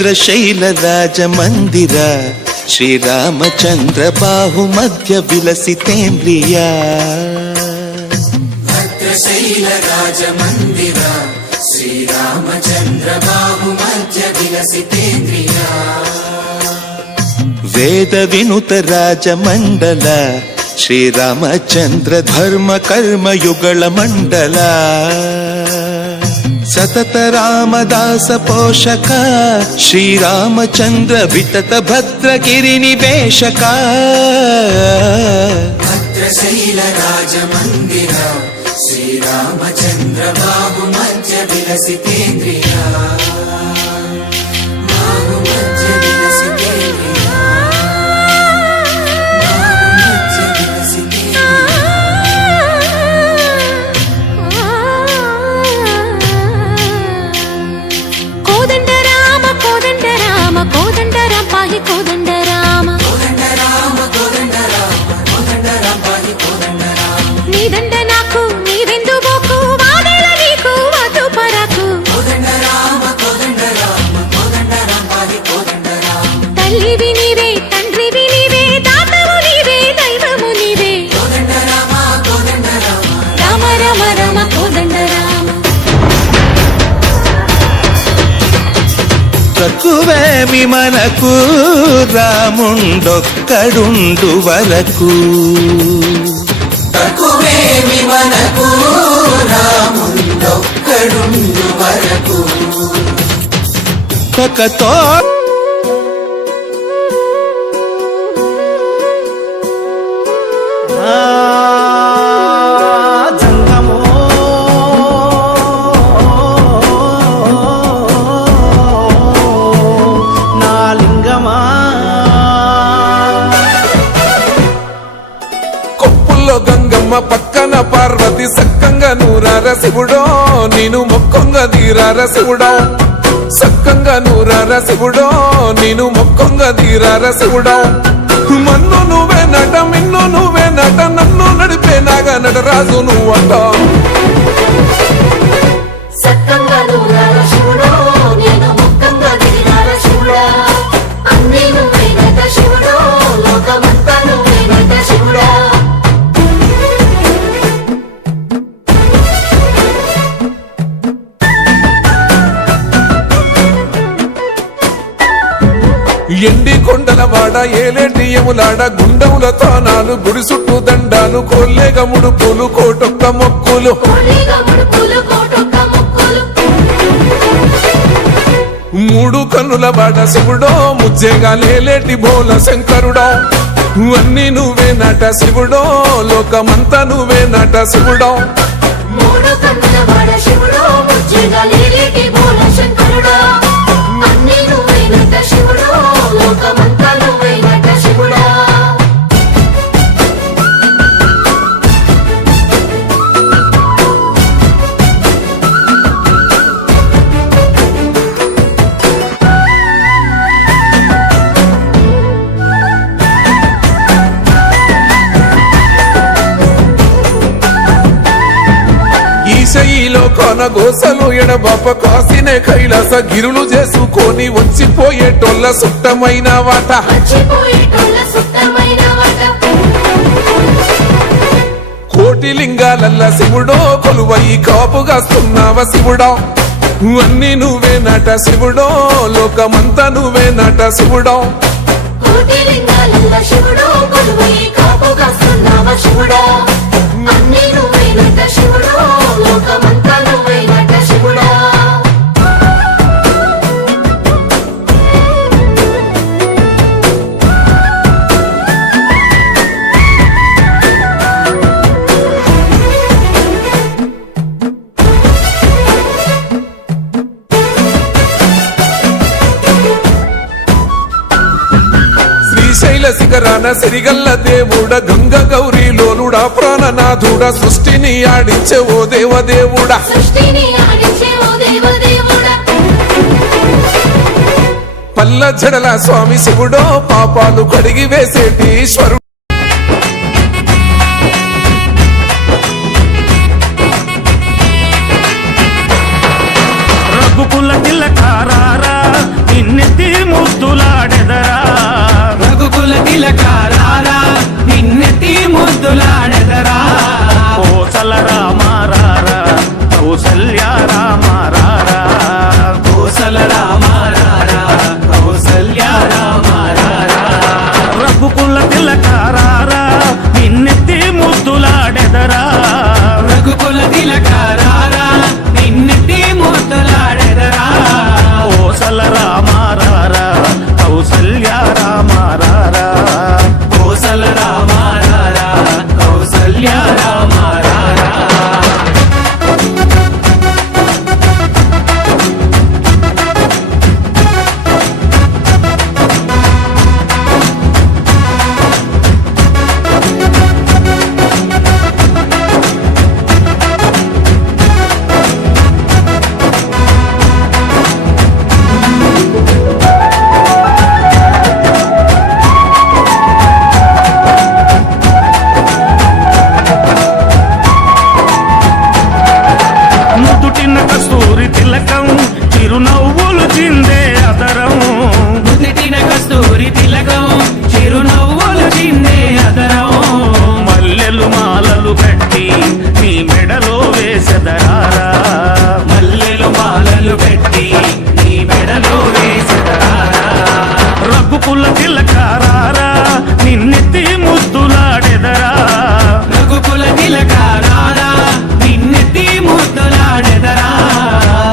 భద్రశైల రాజమందిర శ్రీరామచంద్ర బాహు మధ్య విలసితేంద్రియ భద్రశైల రాజమందిర శ్రీరామచంద్ర బాహు మధ్య విలసితేంద్రియ వేద వినుత రాజమండల శ్రీరామచంద్ర ధర్మ కర్మ యుగళ మండల సతత రామదాస పోషక శ్రీరామచంద్ర వితత భద్రగిరి నివేశక భద్రశైల రాజమందిర శ్రీరామచంద్ర బాహు మధ్య విలసితేంద్రియ బాహు మధ్య విలసితేంద్రియ బాహు మధ్య విలసితేంద్రియ కోదండ రామ కోదండ రామ కోదండ రామ పాహి కోదండ రామ కోదండ రామ కోదండ రామ కోదండ రామ పాహి కోదండ రామ నీదండ నాకు నీదెందు బోకు వాదేల నీకు వాదు పరకు కోదండ రామ కోదండ రామ కోదండ రామ పాహి కోదండ రామ తల్లివి నీవే తండ్రివి నీవే దాతవు నీవే దైవము నీవే కోదండ రామ కోదండ రామ రామ రామ రామ కోదండ రామ తక్కువేమి మనకు రాముండొక్కడుండు వరకు తక్కువేమి మనకు రాముండొక్కడుండు వరకు ఒకతో జంగమో నా లింగమా కొప్పుల్లో గంగమ్మ పక్కన పార్వతి సక్కంగా నూరార శివుడో నేను మొక్కంగా తీరార శివుడో సక్కంగా నూరార శివుడో నేను మొక్కంగా తీరార శివుడో మన్ను నువ్వే నట మిన్ను నువ్వే నట నన్ను నడిపే నాగా నటరాజు నువ్వంట సక్కంగా నూరాల శివుడో నేను ముక్కంగా దిగినాల శివుడా అన్నీ నువ్వేనట శివుడో లోకమంతా నువ్వేనట శివుడా ఎండి కొండల వాడ ఏలేటి యములాడ గుండముల తానాలు గుడి చుట్టూ దండాలు కోల్లేగ ముడుపులు కోటొక్క మొక్కులు కోడిగా ముడుపులు కోటొక్క ముక్కులు మూడు కన్నుల వాడ శివుడో ముజ్జేగా లేలేటి బోల శంకరుడో అన్నీ నువ్వే నట శివుడో లోకమంతా నువ్వే నట శివుడో మూడు కన్నుల వాడ శివుడో ముజ్జేగా లేలేటి బోల శంకరుడా అన్నీ నువ్వేనట శివుడో లోకమంతా నువ్వేనట శివుడా ఈశయిలో కొన గోసలు ఎడబాప కాసినే కైలాస గిరులు చేసుకొని వచ్చిపోయేటోళ్ళ సుట్టమైన వాట మర్చిపోయేటోళ్ళ సుత్తమైన వాట కోటి లింగాలల్ల శివుడో కొలువయి కాపుగాస్తున్నావ శివుడో అన్నీ నువ్వే నట శివుడో లోకమంతా నువ్వే నట శివుడో కోటి లింగాలల్ల శివుడో కొలువై కాపుగాస్తున్నావ శివుడా అన్నీ నువ్వేనట శివుడో లోకమంతా నువ్వేనట శివుడా శ్రీశైల శిఖరాన సిరిగల్ల దేవుడ గంగ గౌరీ లోలుడా ప్రాణనాథుడ సృష్టిని ఆడించే ఓ దేవదేవుడా సృష్టిని ఆడించే ఓ దేవదేవుడా పల్ల జడల స్వామి శివుడో పాపాలు కడిగి వేసేటి ఈశ్వరుడు రఘుకుల తిలకారారా నిన్నెత్తి కౌసల్య రామ రారా. నుదుటిన కస్తూరి తిలకం చిరునవ్వులు చిందే అదరం నుదిటిన కస్తూరి తిలకం చిరునవ్వులు చిందే అదరం. మల్లెలు మాలలు కట్టి నీ మెడలో వేసెదరారా మల్లెలు మాలలు పెట్టి నీ మెడలో వేసెదరారా. రఘుకుల తిలకారారా నిన్నెత్తి ముద్దులాడెదరా రఘుకుల తిలకారారా నిన్నెత్తి ముద్దులాడెదరా.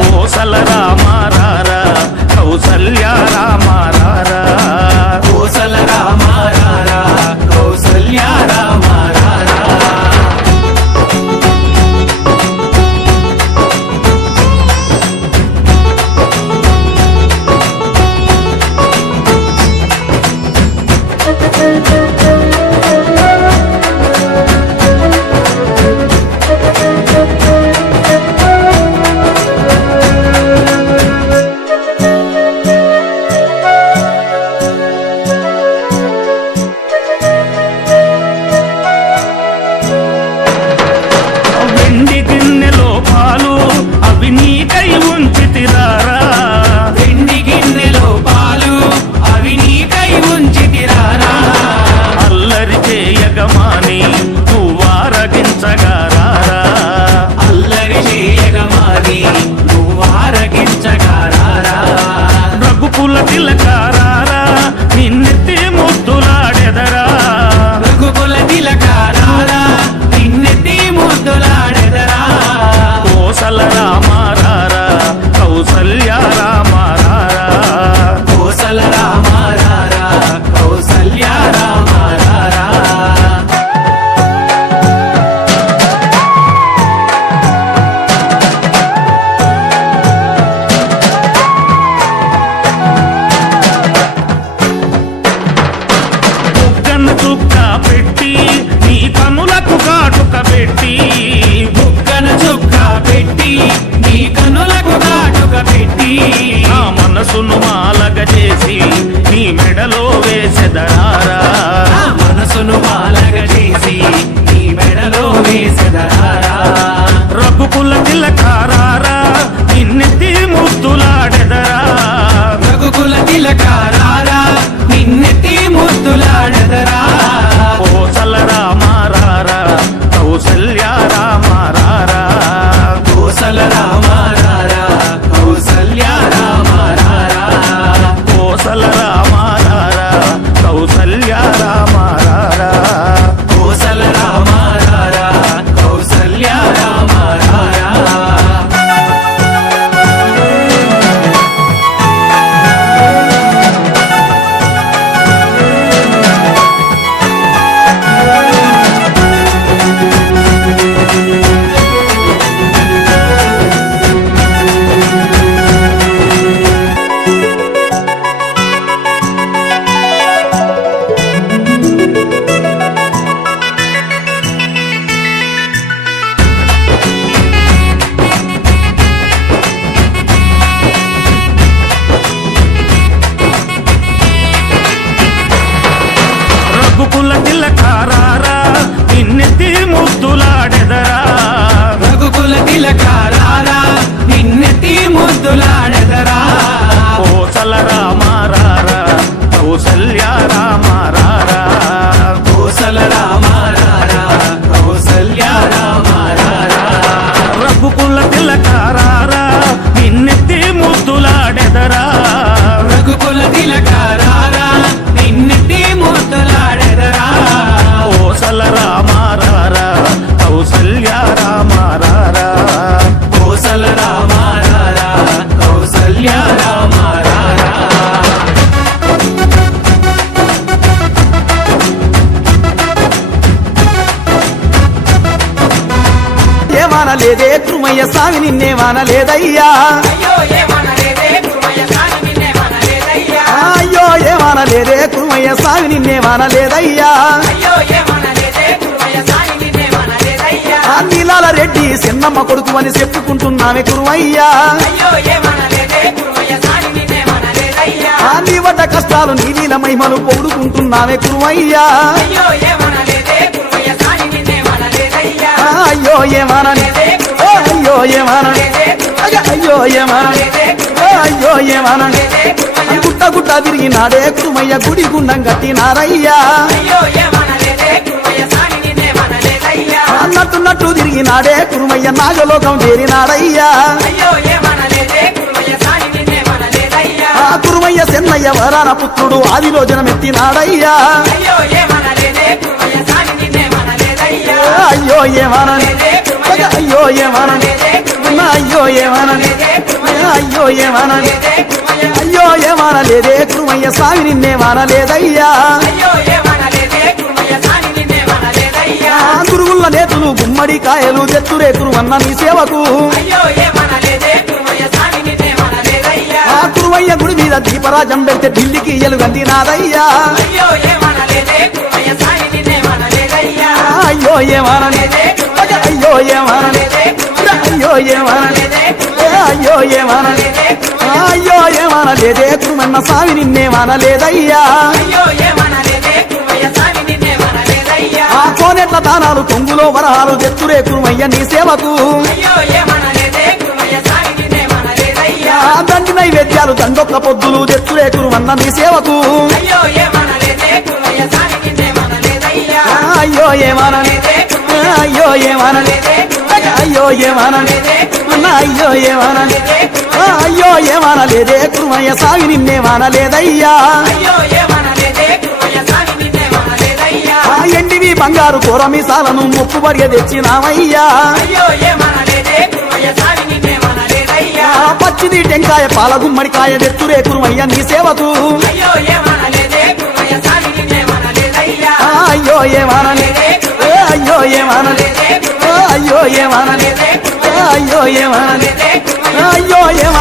కోసల రామారారా కౌసల్య రామారారా కోసల రామ రారా కౌసల్య రామ రారా. వెండి గిన్నెలో పాలు అవి నీకై ఉంచితిరారా వెండి గిన్నెలో పాలు అవి నీకై ఉంచితిరారా. అల్లరి చేయగమాని నువ్వారగించగారారా అల్లరి చేయగమాని నువ్వారగించగారారా. రఘుకుల తిలకారారా నిన్నెత్తి ముద్దులాడెదరా రఘుకుల తిలకారారా నిన్నెత్తి ముద్దులాడెదరా. కోసల రామారారా కౌసల్య రామారారా కోసల రామ రారా కౌసల్య రామ రారా. బుగ్గన చుక్క పెట్టి నీ కనులకు కాటుక పెట్టి బుగ్గన చుక్క పెట్టి నీ కనులకు కాటుక పెట్టి నా మనసును మాలగ చేసి నీ మెడలో వేసెదరారా నా మనసును మాలగ చేసి నీ మెడలో వేసెదరారా. రఘుకుల తిలకారారా నిన్నెత్తి ముద్దులాడెదరా రఘుకుల తిలకారారా నిన్నెత్తి ముద్దులాడెదరా. కోసల రామారారా కౌసల్య రామారారా కోసల రామ రారా కౌసల్య రామ రారా. కోసల రామారారా కౌసల్య రామారారా కోసల రామ రారా కౌసల్య రామ రారా. రఘుకుల తిలకారారా నిన్నెత్తి ముద్దులాడెదరా రఘుకుల తిలకారారా నిన్నెత్తి ముద్దులాడెదరా. కోసల రామారారా కౌసల్య రామారారా కోసల రామ రారా కౌసల్య రామ రారా. రఘుకుల తిలకారారా నిన్నెత్తి ముద్దులాడెదరా రఘుకుల తిలకారారా నిన్నెత్తి ముద్దులాడెదరా. కోసల రామారారా కౌసల్య రామారారా కోసల రామ రారా కౌసల్య రామ రారా. ఏమనలేదే కురుమయ్య స్వామి నిన్నేమనలేదయ్యా అయ్యో ఏమనలేదే కురుమయ్య స్వామి నిన్నేమనలేదయ్యా అయ్యో ఏమనలేదే కురుమయ్య స్వామి నిన్నేమనలేదయ్యా అయ్యో ఏమనలేదే కురుమయ్య స్వామి నిన్నేమనలేదయ్యా నీలాల రెడ్డి చిన్నమ్మ కొడుకు అని చెప్పుకుంటున్నామే కురుమయ్యా అయ్యో ఏమనలేదే కురుమయ్య స్వామి నిన్నేమనలేదయ్యా నీ వడ్డ కష్టాలు నీ నీల మహిమలు పొగుడుకుంటున్నామే కురుమయ్యా అయ్యో ఏమనలేదే కురుమయ్య స్వామి నిన్నేమనలేదయ్యా అయ్యో ఏమనలేదే అయ్యో ఏమనలేదే అయ్యో ఏమనలేదే అయ్యో ఏమనలేదే గుట్ట గుట్ట తిరిగినాడే కురుమయ్య గుడి గుండం కట్టినారయ్యా అయ్యో ఏమనలేదే కురుమయ్య స్వామి నిన్నేమనలేదయ్యా అన్నట్టున్నట్టు తిరిగినాడే కురుమయ్య నాగలోకం చేరినాడయ్యా అయ్యో ఏమనలేదే కురుమయ్య స్వామి నిన్నేమనలేదయ్యా కురుమయ్య చెన్నయ్య వరాన పుత్రుడు ఆదిలో జనమెత్తినాడయ్యా అయ్యో ఏమనలేదే కురుమయ్య స్వామి నిన్నేమనలేదయ్యా అయ్యో ఏమనలేదే అయ్యో ఏమనలేదే అయ్యో ఏమనలేదే అయ్యో ఏమనలేదే అయ్యో ఏమనలేదే కురుమయ్య స్వామి నిన్నేమనలేదయ్యా అయ్యో ఏమనలేదే కురుమయ్య స్వామి నిన్నేమనలేదయ్యా గురుగుల నేతులు గుమ్మడి కాయలు తెత్తురే కురువన్న నీ సేవకు అయ్యో ఏమనలేదే కురుమయ్య స్వామి నిన్నేమనలేదయ్యా కురువయ్య గుడి మీద దీపరాజం పెడితే ఢిల్లీకి ఎలుగందినాదయ్యా అయ్యో ఏమనలేదే కురుమయ్య స్వామి నిన్నేమనలేదయ్యా అయ్యో ఏమనలేదే అయ్యో ఏమనలేదే అయ్యో ఏమనలేదే అయ్యో ఏమనలేదే అయ్యో ఏమనలేదే కురుమన్న స్వామి నిన్నేమనలేదయ్యా అయ్యో ఏమనలేదే కురుమయ్య స్వామి నిన్నేమనలేదయ్యా కోనెట్ల దానాలు కొంగులో వరహాలు తెత్తురే కురుమయ్య నీ సేవకు అయ్యో ఏమనలేదే కురుమయ్య స్వామి నిన్నేమనలేదయ్యా దండి నైవేద్యాలు దండొక్క పొద్దులు తెత్తురే కురుమన్న నీ సేవకు అయ్యో ఏమనలేదే కురుమయ్య స్వామి నిన్నేమనలేదయ్యా అయ్యో ఏమనలేదే అయ్యో ఏమనలేదే అయ్యో ఏమనలేదే అయ్యో ఏమనలేదే అయ్యో ఏమనలేదే కురుమయ్య స్వామి నిన్నేమనలేదయ్యా అయ్యో ఏమనలేదే కురుమయ్య స్వామి నిన్నేమనలేదయ్యా ఎండివి బంగారు కూరమిసాలను మొక్కుబడిగా తెచ్చినామయ్యా అయ్యో ఏమనలేదే కురుమయ్య స్వామి నిన్నేమనలేదయ్యా పచ్చిది టెంకాయ పాల గుమ్మడికాయ తెత్తురే కురుమయ్య నీ సేవకు అయ్యో ఏమనలేదే కురుమయ్య స్వామి నిన్నేమనలేదయ్యా అయ్యో ఏమనలేదే అయ్యో ఏమనలేదే అయ్యో ఏమనలేదే అయ్యో ఏమనలేదే అయ్యో ఏమ